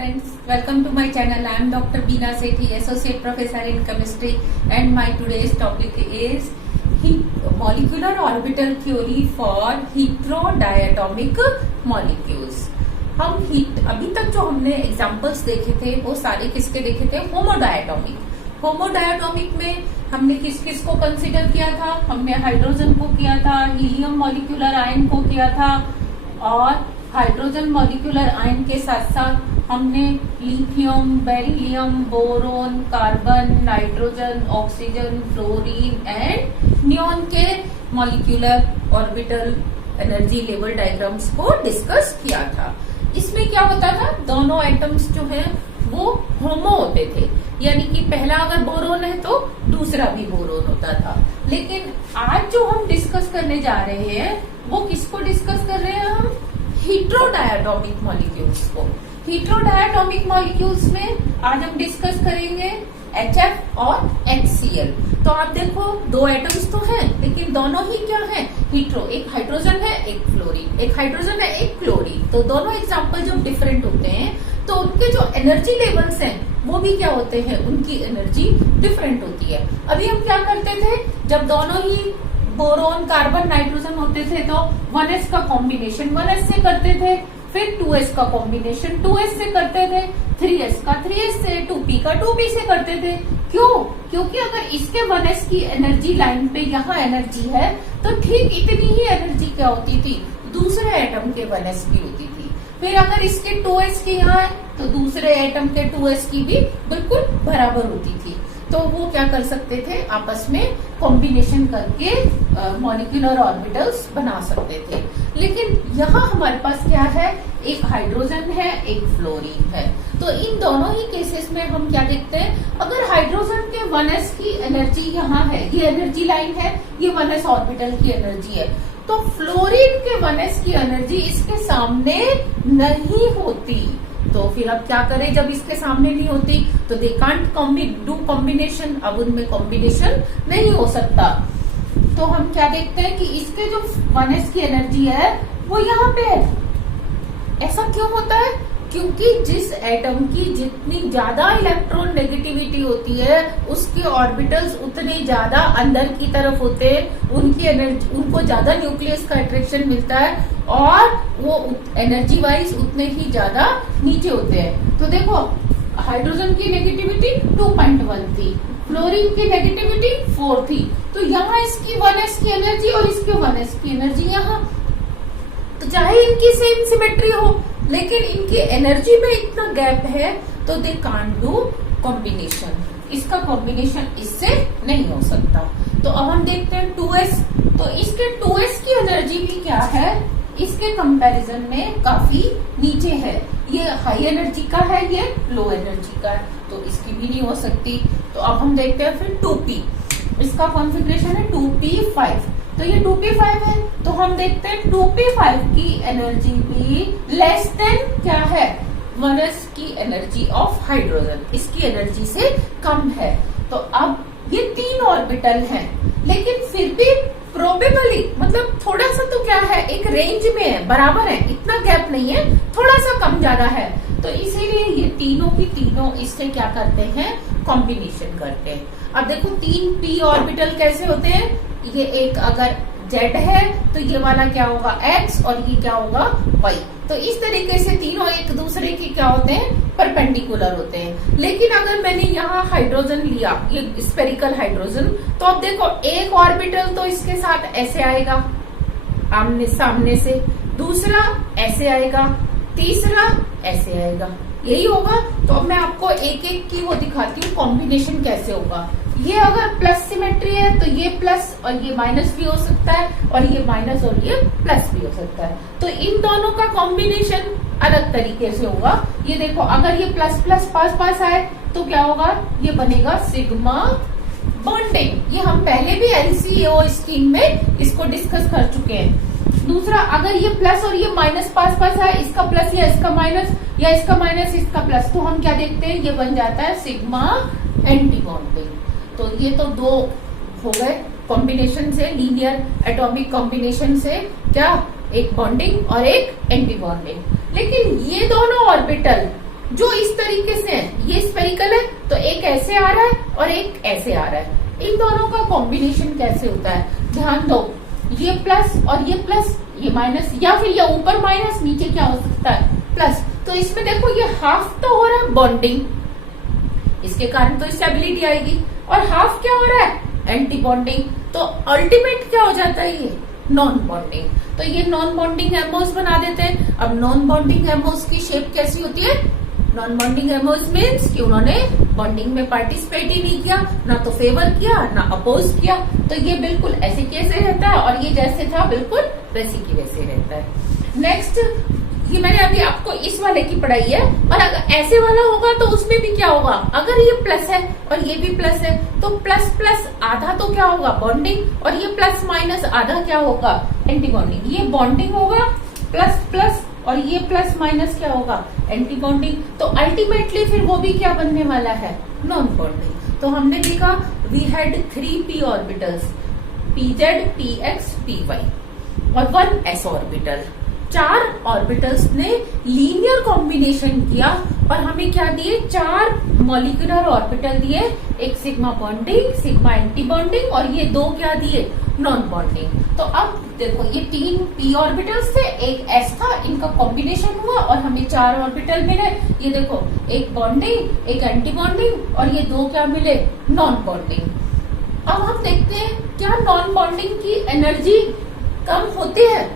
friends, welcome to my channel. I am Dr. Beena Sethi, Associate Professor in Chemistry, and my today's topic is molecular orbital theory for heterodiatomic molecules. हम अभी तक जो हमने examples देखे थे वो सारे किसके देखे थे? होमोडायटोमिक में हमने किस किस को कंसिडर किया था? हमने हाइड्रोजन को किया था, हीलियम मॉलिक्यूलर आयन को किया था, और हाइड्रोजन मॉलिक्यूलर आयन के साथ साथ हमने lithium, beryllium, boron, carbon, nitrogen, oxygen, fluorine and neon के molecular orbital energy level diagrams को डिस्कस किया था। इसमें क्या होता था? दोनों एटम्स जो है वो होमो होते थे, यानी कि पहला अगर बोरोन है तो दूसरा भी बोरोन होता था। लेकिन आज जो हम डिस्कस करने जा रहे हैं वो किसको डिस्कस कर रहे हैं? हम हेटेरोडायटोमिक मॉलिक्यूल्स को। हेटेरोडायटोमिक मॉलिक्यूल्स में आज हम डिस्कस करेंगे HF और HCl। तो आप देखो दो एटम्स तो हैं, लेकिन दोनों ही क्या हैं? हेटेरो। एक हाइड्रोजन है, एक फ्लोरीन, एक हाइड्रोजन है, एक क्लोरीन। तो दोनों एग्जाम्पल जब डिफरेंट होते हैं तो उनके जो एनर्जी लेवल्स हैं वो भी क्या होते हैं? उनकी एनर्जी डिफरेंट होती है। अभी हम क्या करते थे, जब दोनों ही बोरोन, कार्बन, नाइट्रोजन होते थे तो 1s का कॉम्बिनेशन 1s से करते थे, फिर 2s का कॉम्बिनेशन 2s से करते थे, 3s का 3s से, 2p का 2p से करते थे। क्यों? क्योंकि अगर इसके 1s की एनर्जी लाइन पे यहाँ एनर्जी है तो ठीक इतनी ही एनर्जी क्या होती थी? दूसरे एटम के 1s की होती थी। फिर अगर इसके 2s की यहाँ है तो दूसरे एटम के 2s की भी बिल्कुल बराबर होती थी। तो वो क्या कर सकते थे? आपस में कॉम्बिनेशन करके मॉलिक्यूलर ऑर्बिटल्स बना सकते थे। लेकिन यहाँ हमारे पास क्या है? एक हाइड्रोजन है, एक फ्लोरीन है। तो इन दोनों ही केसेस में हम क्या देखते हैं? अगर हाइड्रोजन के 1s की एनर्जी यहाँ है, ये एनर्जी लाइन है, ये 1s ऑर्बिटल की एनर्जी है, तो फ्लोरीन के 1s की एनर्जी इसके सामने नहीं होती। तो फिर अब क्या करें? जब इसके सामने नहीं होती तो दे कांट डू कॉम्बिनेशन। अब उनमें कॉम्बिनेशन नहीं हो सकता। तो हम क्या देखते हैं कि इसके जो 1s की एनर्जी है वो यहाँ पे है। ऐसा क्यों होता है? क्योंकि जिस एटम की जितनी ज्यादा इलेक्ट्रॉन नेगेटिविटी होती है उसके ऑर्बिटल्स उतने ज्यादा अंदर की तरफ होते हैं, उनकी एनर्जी, उनको ज्यादा न्यूक्लियस का अट्रैक्शन मिलता है और वो एनर्जी वाइज उतने ही ज्यादा नीचे होते हैं। तो देखो हाइड्रोजन की नेगेटिविटी 2.1 थी, फ्लोरीन की नेगेटिविटी 4 थी, तो यहाँ इसकी 1s की एनर्जी और इसके 1s की एनर्जी यहाँ। तो चाहे इनकी सेम सिमेट्री हो लेकिन इनकी एनर्जी में इतना गैप है तो दे कांट डू कॉम्बिनेशन। इसका कॉम्बिनेशन इससे नहीं हो सकता। तो अब हम देखते हैं 2s। तो इसके 2s की एनर्जी भी क्या है? इसके कंपैरिजन में काफी नीचे है। ये हाई एनर्जी का है, ये लो एनर्जी का है, तो इसकी भी नहीं हो सकती। तो अब हम देखते हैं फिर 2p। इसका कॉन्फ़िगरेशन है 2p5। तो ये 2p5 है, तो हम देखते हैं 2p5 की एनर्जी भी लेस देन क्या है? 1s की एनर्जी ऑफ हाइड्रोजन। इसकी एनर्जी से कम है। तो अब ये 3 ऑर्बिटल हैं, लेकिन फिर भी प्रोबेबली मतलब थोड़ा सा तो क्या है, एक रेंज में है, बराबर है, इतना गैप नहीं है, थोड़ा सा कम ज्यादा है। तो इसीलिए ये तीनों की तीनों इससे क्या करते हैं? कॉम्बिनेशन करते हैं। अब देखो 3 p ऑर्बिटल कैसे होते हैं? ये एक अगर Z है तो ये वाला क्या होगा? X, और ये क्या होगा? Y। तो इस तरीके से तीनों एक दूसरे के क्या होते हैं? परपेंडिकुलर होते हैं। लेकिन अगर मैंने यहाँ हाइड्रोजन लिया, ये स्पेरिकल हाइड्रोजन, तो अब देखो एक ऑर्बिटल तो इसके साथ ऐसे आएगा आमने सामने से, दूसरा ऐसे आएगा, तीसरा ऐसे आएगा, यही होगा। तो अब मैं आपको एक एक की वो दिखाती हूँ कॉम्बिनेशन कैसे होगा। ये अगर प्लस सिमेट्री है तो ये प्लस और ये माइनस भी हो सकता है, और ये माइनस और ये प्लस भी हो सकता है। तो इन दोनों का कॉम्बिनेशन अलग तरीके से होगा। ये देखो अगर ये प्लस प्लस पास पास आए तो क्या होगा? ये बनेगा सिग्मा बॉन्डिंग। ये हम पहले भी LCO स्कीम में इसको डिस्कस कर चुके हैं। दूसरा, अगर ये प्लस और ये माइनस पास पास है, इसका प्लस या इसका माइनस या इसका माइनस इसका प्लस, तो हम क्या देखते हैं? ये बन जाता है सिग्मा एंटी बॉन्डिंग। तो ये तो 2 हो गए कॉम्बिनेशन से, लीनियर एटॉमिक कॉम्बिनेशन से क्या? एक बॉन्डिंग और एक एंटी बॉन्डिंग। लेकिन ये दोनों ऑर्बिटल जो इस तरीके से है, ये स्फेरिकल है तो एक ऐसे आ रहा है और एक ऐसे आ रहा है। इन दोनों का कॉम्बिनेशन कैसे होता है, ध्यान दो, ये प्लस और ये प्लस, ये माइनस, या फिर ये ऊपर माइनस नीचे क्या हो सकता है प्लस। तो इसमें देखो ये हाफ तो हो रहा है बॉन्डिंग, इसके कारण तो स्टेबिलिटी आएगी, और हाफ क्या हो रहा है एंटी बॉन्डिंग, तो अल्टीमेट क्या हो जाता है ये नॉन बॉन्डिंग। तो ये नॉन बॉन्डिंग एमओस बना देते हैं। अब नॉन बॉन्डिंग एमओस की शेप कैसी होती है, नॉन बॉन्डिंग एमओस मीन्स कि उन्होंने बॉन्डिंग में पार्टिसिपेट ही नहीं किया, ना तो फेवर किया ना अपोज किया, तो ये बिल्कुल ऐसे कैसे रहता है, और ये जैसे था बिल्कुल वैसे की वैसे रहता है। नेक्स्ट, ये मैंने अभी आपको इस वाले की पढ़ाई है, और अगर ऐसे वाला होगा तो उसमें भी क्या होगा, अगर ये प्लस है और ये भी प्लस है तो प्लस प्लस आधा तो क्या होगा बॉन्डिंग, और ये प्लस माइनस आधा क्या होगा एंटी बॉन्डिंग। ये बॉन्डिंग होगा प्लस प्लस, और ये प्लस माइनस क्या होगा एंटी बॉन्डिंग। तो अल्टीमेटली फिर वो भी क्या बनने वाला है नॉन बॉन्डिंग। तो हमने देखा we had 3 p orbitals, pz, px, py और 1 s ऑर्बिटल। 4 ऑर्बिटल्स ने लीनियर कॉम्बिनेशन किया और हमें क्या दिए, 4 मॉलिक्यूलर ऑर्बिटल दिए, एक sigma bonding, sigma anti bonding, और ये 2 क्या दिए नॉन बॉन्डिंग। तो अब देखो ये 3 p ऑर्बिटल्स थे, एक s था, इनका कॉम्बिनेशन हुआ और हमें 4 ऑर्बिटल मिले। ये देखो एक बॉन्डिंग, एक एंटी बॉन्डिंग, और ये 2 क्या मिले नॉन बॉन्डिंग। अब हम देखते हैं क्या नॉन बॉन्डिंग की एनर्जी कम होती है।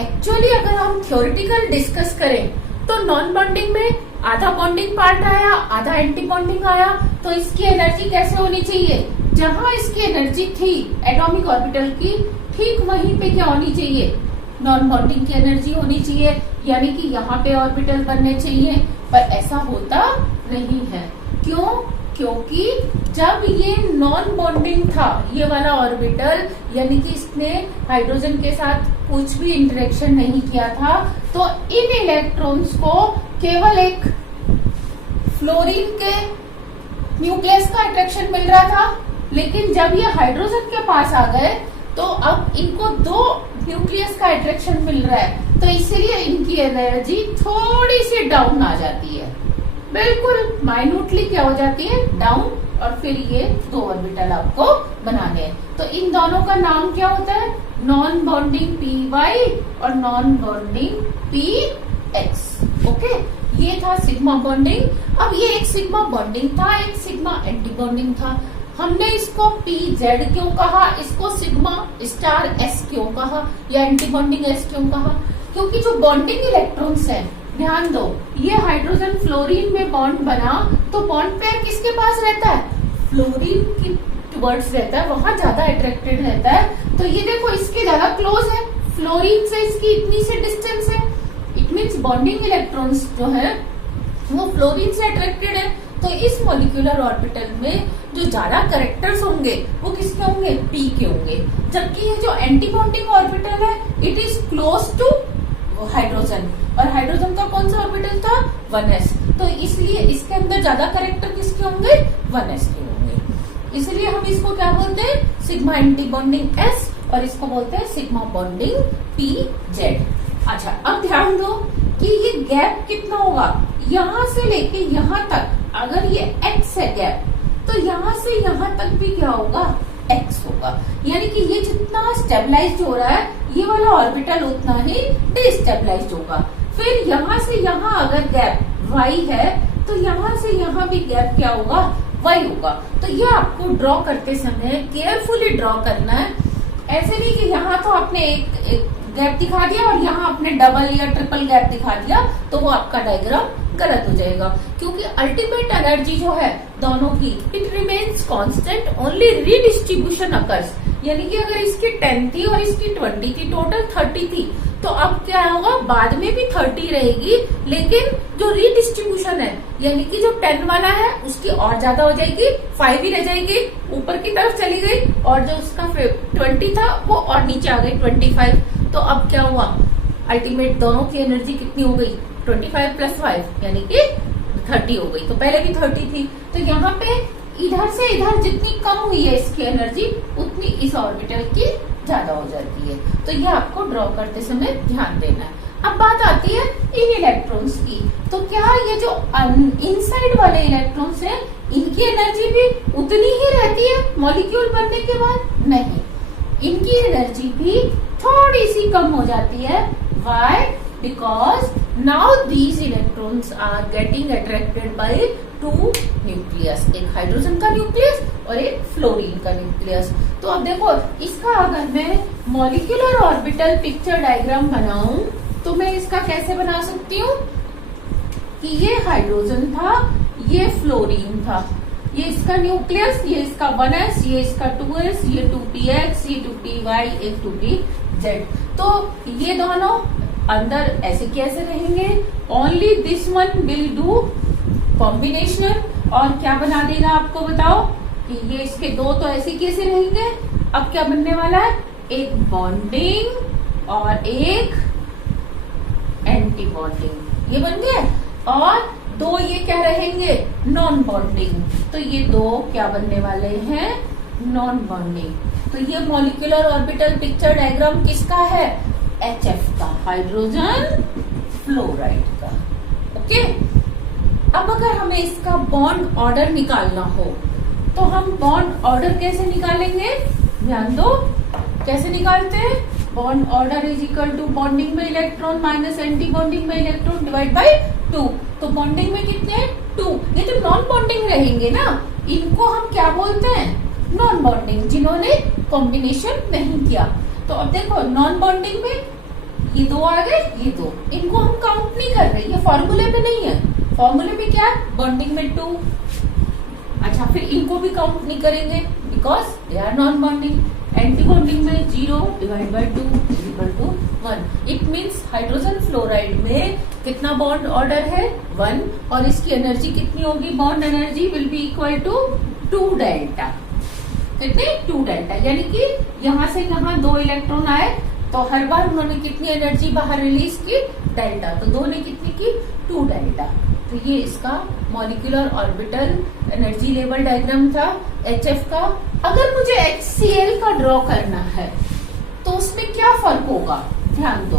एक्चुअली अगर हम थ्योरेटिकल डिस्कस करें तो नॉन बॉन्डिंग में आधा बॉन्डिंग पार्ट आया, आधा एंटी बॉन्डिंग आया, तो इसकी एनर्जी कैसे होनी चाहिए, जहां इसकी एनर्जी थी एटॉमिक ऑर्बिटल की, ठीक वहीं पे क्या होनी चाहिए नॉन बॉन्डिंग की एनर्जी होनी चाहिए, यानी कि यहाँ पे ऑर्बिटल बनने चाहिए। पर ऐसा होता नहीं है, क्यों, क्योंकि जब ये नॉन बॉन्डिंग था ये वाला ऑर्बिटल, यानी कि इसने हाइड्रोजन के साथ कुछ भी इंटरेक्शन नहीं किया था, तो इन इलेक्ट्रॉन्स को केवल एक फ्लोरीन के न्यूक्लियस का अट्रैक्शन मिल रहा था। लेकिन जब ये हाइड्रोजन के पास आ गए तो अब इनको 2 न्यूक्लियस का अट्रैक्शन मिल रहा है, तो इसलिए इनकी एनर्जी थोड़ी सी डाउन आ जाती है, बिल्कुल माइन्यूटली क्या हो जाती है डाउन, और फिर ये 2 ऑर्बिटल आपको बनाने हैं। तो इन दोनों का नाम क्या होता है, नॉन बॉन्डिंग py और नॉन बॉन्डिंग px। ओके, ये था सिग्मा बॉन्डिंग। अब ये एक सिग्मा बॉन्डिंग था, एक सिग्मा एंटी बॉन्डिंग था। हमने इसको pz क्यों कहा, इसको सिग्मा स्टार s क्यों कहा, या एंटी बॉन्डिंग s क्यों कहा, क्योंकि जो बॉन्डिंग इलेक्ट्रॉन्स हैं, ध्यान दो, ये हाइड्रोजन फ्लोरीन में बॉन्ड बना तो बॉन्ड पेयर किसके पास रहता है, फ्लोरीन की टुवर्ड्स रहता है, वहां ज्यादा अट्रैक्टेड रहता है। तो ये देखो इसके ज्यादा क्लोज है, फ्लोरीन से इसकी इतनी सी डिस्टेंस है, इट मीन्स बॉन्डिंग इलेक्ट्रॉन्स जो है वो फ्लोरीन से अट्रैक्टेड है। तो इस मॉलिक्यूलर ऑर्बिटल में जो ज्यादा कैरेक्टर्स होंगे वो किसके होंगे, p के होंगे, जबकि ये जो एंटी बॉन्डिंग ऑर्बिटल है it is close to hydrogen, और हाइड्रोजन का कौन सा ऑर्बिटल था 1s, तो इसलिए इसके अंदर ज्यादा कैरेक्टर किसके होंगे 1s के होंगे। इसलिए हम इसको क्या बोलते हैं, सिग्मा एंटी बॉन्डिंग s, और इसको बोलते हैं सिग्मा बॉन्डिंग pz। अच्छा, अब ध्यान दो कि ये गैप कितना होगा, यहाँ से लेके यहाँ तक अगर ये x है गैप, तो यहाँ से यहाँ तक भी क्या होगा x होगा, यानी कि ये जितना स्टेबलाइज्ड हो रहा है ये वाला ऑर्बिटल उतना ही डिस्टेबलाइज्ड होगा। फिर यहाँ से यहाँ अगर गैप y है तो यहाँ से यहाँ भी गैप क्या होगा y होगा। तो ये आपको ड्रॉ करते समय केयरफुली ड्रॉ करना है, ऐसे नहीं कि यहाँ तो आपने एक गैप दिखा दिया और यहाँ आपने डबल या ट्रिपल गैप दिखा दिया, तो वो आपका डायग्राम गलत हो जाएगा, क्योंकि अल्टीमेट एनर्जी जो है दोनों की it remains constant, only redistribution occurs. यानी कि अगर इसकी 10 थी और इसकी 20 थी, टोटल 30 थी, तो अब क्या होगा बाद में भी 30 रहेगी, लेकिन जो रीडिस्ट्रीब्यूशन है यानी कि जो 10 वाला है उसकी और ज्यादा हो जाएगी, 5 ही रह जाएगी, ऊपर की तरफ चली गई, और जो उसका 20 था वो और नीचे आ गई 25। तो अब क्या हुआ, अल्टीमेट दोनों की एनर्जी कितनी हो गई 25 + 5 यानी कि 30 हो गई। तो पहले भी 30 थी, तो यहाँ पे इधर से इधर जितनी कम हुई है इसकी एनर्जी उतनी इस ऑर्बिटल की ज्यादा हो जाती है। तो ये आपको ड्रॉ करते समय ध्यान देना है। अब बात आती है इन इलेक्ट्रॉन्स की। तो क्या ये जो इनसाइड वाले इलेक्ट्रॉन्स हैं, इनकी एनर्जी भी उतनी ही रहती है मॉलिक्यूल बनने के बाद? नहीं, इनकी एनर्जी भी थोड़ी सी कम हो जाती है। Why? Because now these electrons are getting attracted by to nucleus, एक हाइड्रोजन का न्यूक्लियस और एक फ्लोरीन का न्यूक्लियस। तो अब देखो, इसका अगर मैं मॉलिक्यूलर ऑर्बिटल पिक्चर डायग्राम बनाऊं तो मैं इसका कैसे बना सकती हूँ कि ये हाइड्रोजन था, ये फ्लोरीन था, ये इसका न्यूक्लियस, ये इसका 1s, ये इसका 2s, ये 2px, ये 2py, एक 2pz। तो ये दोनों अंदर ऐसे कैसे रहेंगे? Only this one will do combination, और क्या बना देगा आपको बताओ कि ये इसके दो तो ऐसे कैसे रहेंगे। अब क्या बनने वाला है? एक बॉन्डिंग और एक एंटी बॉन्डिंग, ये बन गया। और दो ये क्या रहेंगे? Non bonding. तो ये दो क्या बनने वाले हैं? Non bonding. तो ये मॉलिक्यूलर ऑर्बिटल पिक्चर डायग्राम किसका है? HF का, हाइड्रोजन फ्लोराइड का। ओके, अब अगर हमें इसका बॉन्ड ऑर्डर निकालना हो तो हम बॉन्ड ऑर्डर कैसे निकालेंगे? ध्यान दो, कैसे निकालते हैं? Bond order is equal to bonding में इलेक्ट्रॉन माइनस एंटी बॉन्डिंग में इलेक्ट्रॉन डिवाइड बाय 2। तो बॉन्डिंग में कितने हैं? 2। ये तो नॉन बॉन्डिंग रहेंगे ना, इनको हम क्या बोलते हैं? नॉन बॉन्डिंग, जिन्होंने कॉम्बिनेशन नहीं किया। तो अब देखो, नॉन बॉन्डिंग में ये दो आ गए, ये दो, इनको हम काउंट नहीं कर रहे, ये फॉर्मूले में नहीं है। फॉर्मूले में क्या है? बॉन्डिंग में 2। अच्छा, फिर इनको भी काउंट नहीं करेंगे because they are non bonding. Anti bonding में 0 divide by 2 equal to 1। It means hydrogen fluoride में कितना बॉन्ड ऑर्डर है? 1। और इसकी एनर्जी कितनी होगी? Bond energy will be equal to 2 delta. कितने? 2 डेल्टा, यानी कि यहाँ से यहाँ 2 इलेक्ट्रॉन आए तो हर बार उन्होंने कितनी एनर्जी बाहर रिलीज की? डेल्टा। तो 2 ने कितनी की? 2 डेल्टा। तो ये इसका molecular orbital energy level diagram था HF का। अगर मुझे HCl का ड्रॉ करना है तो उसमें क्या फर्क होगा? ध्यान दो,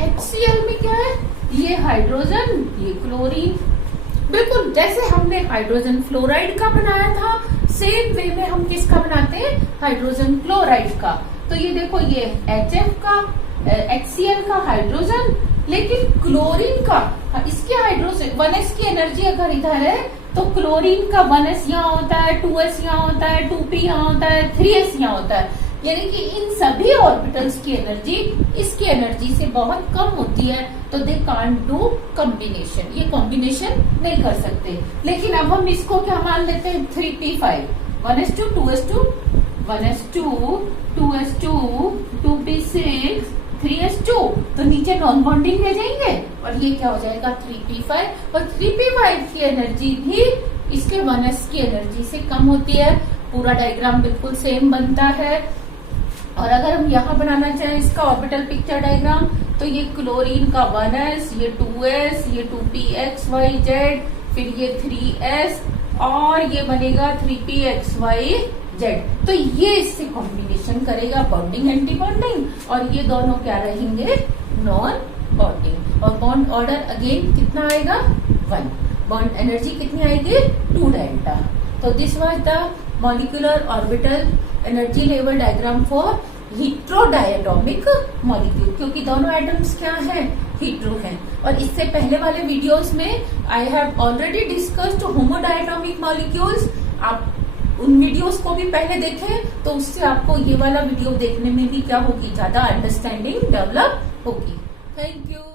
HCl में क्या है? ये हाइड्रोजन, ये क्लोरीन। बिल्कुल जैसे हमने हाइड्रोजन फ्लोराइड का बनाया था, सेम वे में हम किसका बनाते हैं? हाइड्रोजन क्लोराइड का। तो ये देखो, ये HF का, HCl का हाइड्रोजन, लेकिन क्लोरीन का, इसके हाइड्रोजन 1s की एनर्जी अगर इधर है तो क्लोरीन का 1s यहाँ होता है, 2s यहाँ होता है, 2p यहाँ होता है, 3s यहाँ होता है। यानी कि इन सभी ऑर्बिटल्स की एनर्जी इसकी एनर्जी से बहुत कम होती है, तो दे कांट डू कॉम्बिनेशन, ये कॉम्बिनेशन नहीं कर सकते। लेकिन अब हम इसको क्या मान लेते हैं? 3p5, 1s2, 2s2, 1s2, 2s2, 2p6, 3s2। तो नीचे नॉन बॉन्डिंग ले जाएंगे और ये क्या हो जाएगा? 3p5। और 3p5 की एनर्जी भी इसके 1s की एनर्जी से कम होती है। पूरा डायग्राम बिल्कुल सेम बनता है। और अगर हम यहाँ बनाना चाहें इसका ऑर्बिटल पिक्चर डायग्राम, तो ये क्लोरीन का 1s, ये 2s, ये 2pxyz, फिर ये 3s और ये बनेगा 3pxyz। तो ये इससे कॉम्बिनेशन करेगा, बॉन्डिंग एंटी बॉन्डिंग, और ये दोनों क्या रहेंगे? Non bonding. और बॉन्ड ऑर्डर अगेन कितना आएगा? 1। बॉन्ड एनर्जी कितनी आएगी? 2 डेल्टा। तो this was the molecular orbital energy level diagram for heterodiatomic molecule, क्योंकि दोनों एटम्स क्या हैं? हीट्रो हैं। और इससे पहले वाले वीडियोस में I have already discussed homodiatomic molecules. आप उन वीडियोस को भी पहले देखें तो उससे आपको ये वाला वीडियो देखने में भी क्या होगी? ज्यादा अंडरस्टैंडिंग डेवलप होगी। Thank you.